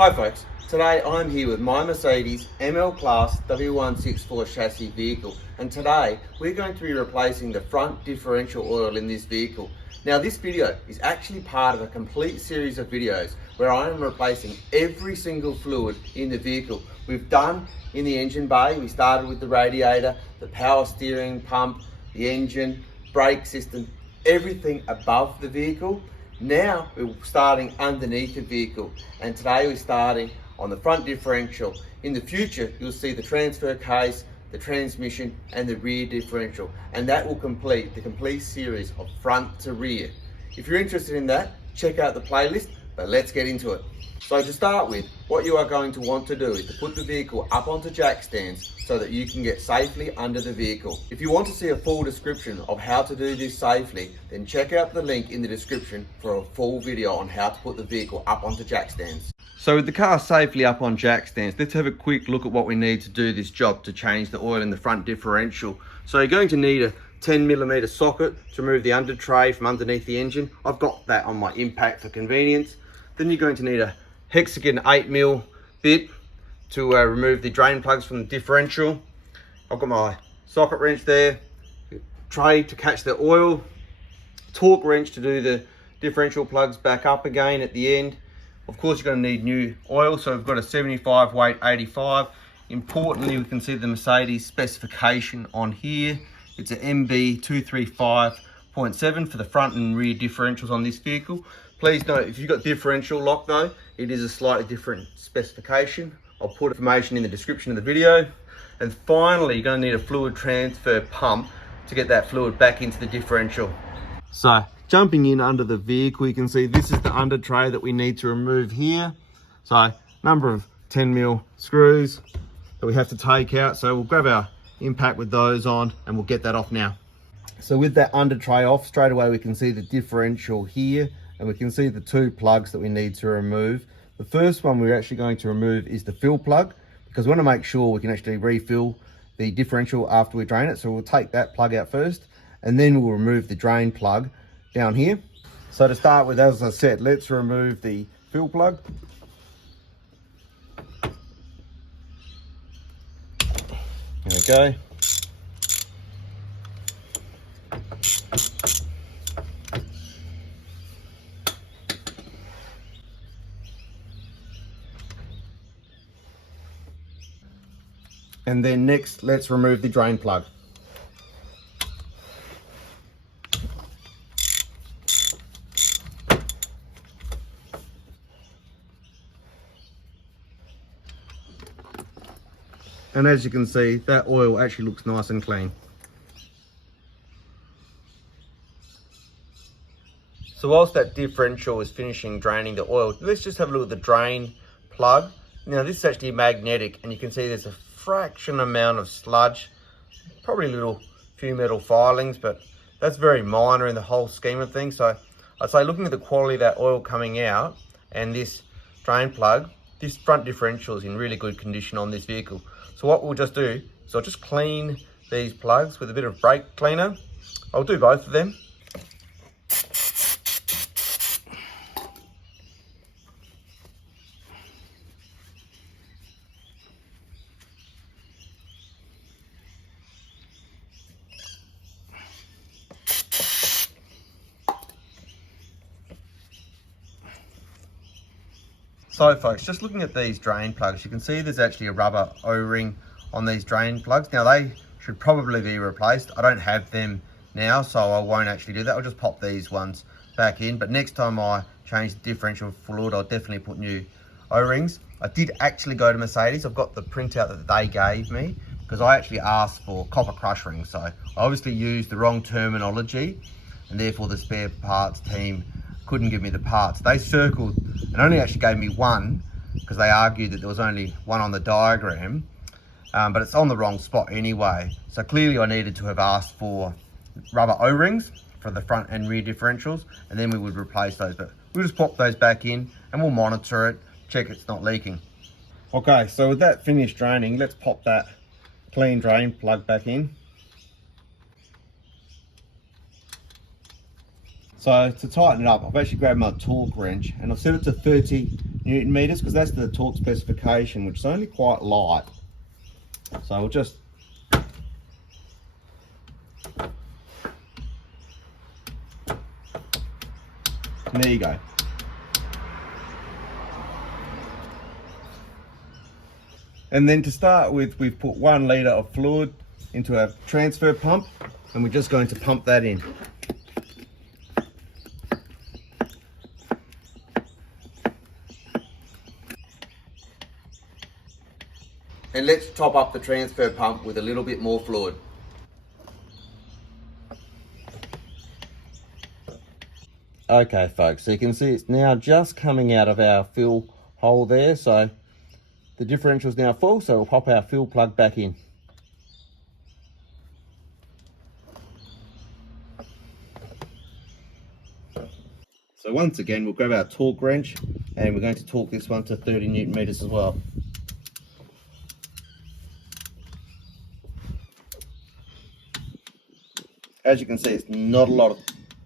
Hi folks, today I'm here with my Mercedes ML-Class W164 chassis vehicle, and today we're going to be replacing the front differential oil in this vehicle. Now this video is actually part of a complete series of videos where I am replacing every single fluid in the vehicle. We've done in the engine bay. We started with the radiator, the power steering pump, the engine, brake system, everything above the vehicle. Now we're starting underneath the vehicle, and today we're starting on the front differential. In the future you'll see the transfer case, the transmission and the rear differential, and that will complete the complete series of front to rear. If you're interested in that, check out the playlist, but let's get into it. So to start with, what you are going to want to do is to put the vehicle up onto jack stands so that you can get safely under the vehicle. If you want to see a full description of how to do this safely, then check out the link in the description for a full video on how to put the vehicle up onto jack stands. So with the car safely up on jack stands, let's have a quick look at what we need to do this job to change the oil in the front differential. So you're going to need a 10mm socket to remove the under tray from underneath the engine. I've got that on my impact for convenience. Then you're going to need a hexagon 8mm bit to remove the drain plugs from the differential. I've got my socket wrench there, tray to catch the oil, torque wrench to do the differential plugs back up again at the end. Of course you're going to need new oil, so we've got a 75 weight 85. Importantly, we can see the Mercedes specification on here. It's an MB235.7 for the front and rear differentials on this vehicle. Please note, if you've got differential lock though, it is a slightly different specification. I'll put information in the description of the video. And finally, you're going to need a fluid transfer pump to get that fluid back into the differential. So, jumping in under the vehicle, you can see this is the under tray that we need to remove here. So, number of 10mm screws that we have to take out. So we'll grab our impact with those on and we'll get that off now. So with that under tray off, straight away we can see the differential here, and we can see the two plugs that we need to remove. The first one we're actually going to remove is the fill plug, because we want to make sure we can actually refill the differential after we drain it. So we'll take that plug out first, and then we'll remove the drain plug down here. So to start with, as I said, let's remove the fill plug. There we go. And then next, let's remove the drain plug. And as you can see, that oil actually looks nice and clean. So whilst that differential is finishing draining the oil, let's just have a look at the drain plug. Now this is actually magnetic, and you can see there's a fraction amount of sludge, probably a little few metal filings, but that's very minor in the whole scheme of things. So I'd say, looking at the quality of that oil coming out and this drain plug, this front differential is in really good condition on this vehicle. So what we'll just do is I'll just clean these plugs with a bit of brake cleaner. I'll do both of them. So folks, just looking at these drain plugs, you can see there's actually a rubber O-ring on these drain plugs. Now they should probably be replaced. I don't have them now, so I won't actually do that. I'll just pop these ones back in. But next time I change the differential fluid, I'll definitely put new O-rings. I did actually go to Mercedes. I've got the printout that they gave me, because I actually asked for copper crush rings. So I obviously used the wrong terminology, and therefore the spare parts team couldn't give me the parts. They circled and only actually gave me one, because they argued that there was only one on the diagram, but it's on the wrong spot anyway. So clearly I needed to have asked for rubber O-rings for the front and rear differentials, and then we would replace those. But we'll just pop those back in and we'll monitor it, check it's not leaking. Okay, so with that finished draining, let's pop that clean drain plug back in. So to tighten it up, I've actually grabbed my torque wrench and I've set it to 30 Newton meters because that's the torque specification, which is only quite light. So I'll just and there you go. And then to start with, we've put 1 litre of fluid into our transfer pump and we're just going to pump that in. And let's top up the transfer pump with a little bit more fluid. Okay folks, so you can see it's now just coming out of our fill hole there, so the differential is now full, so we'll pop our fill plug back in. So once again, we'll grab our torque wrench and we're going to torque this one to 30 Newton meters as well. As you can see, it's not a lot of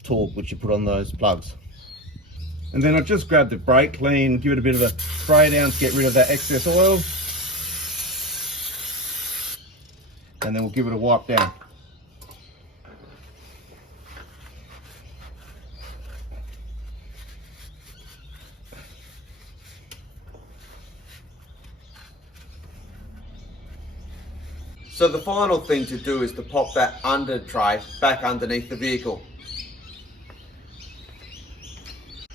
torque which you put on those plugs. And then I've just grabbed the brake clean, give it a bit of a spray down to get rid of that excess oil. And then we'll give it a wipe down. So the final thing to do is to pop that under tray back underneath the vehicle.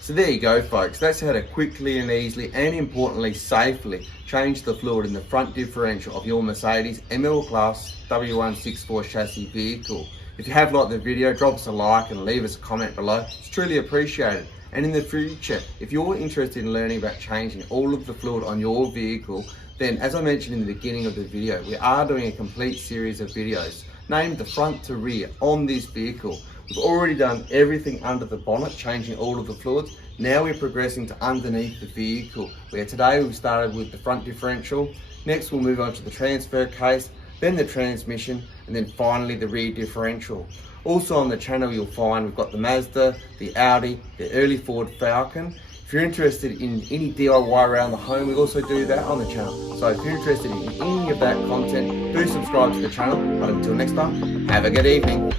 So there you go folks, that's how to quickly and easily and importantly safely change the fluid in the front differential of your Mercedes ML-Class W164 chassis vehicle. If you have liked the video, drop us a like and leave us a comment below, it's truly appreciated. And in the future, if you're interested in learning about changing all of the fluid on your vehicle, then as I mentioned in the beginning of the video, we are doing a complete series of videos named the front to rear on this vehicle. We've already done everything under the bonnet, changing all of the fluids. Now we're progressing to underneath the vehicle, where today we've started with the front differential. Next we'll move on to the transfer case, then the transmission, and then finally the rear differential. Also on the channel you'll find we've got the Mazda, the Audi, the early Ford Falcon. If you're interested in any DIY around the home, we also do that on the channel. So if you're interested in any of that content, do subscribe to the channel. But until next time, have a good evening.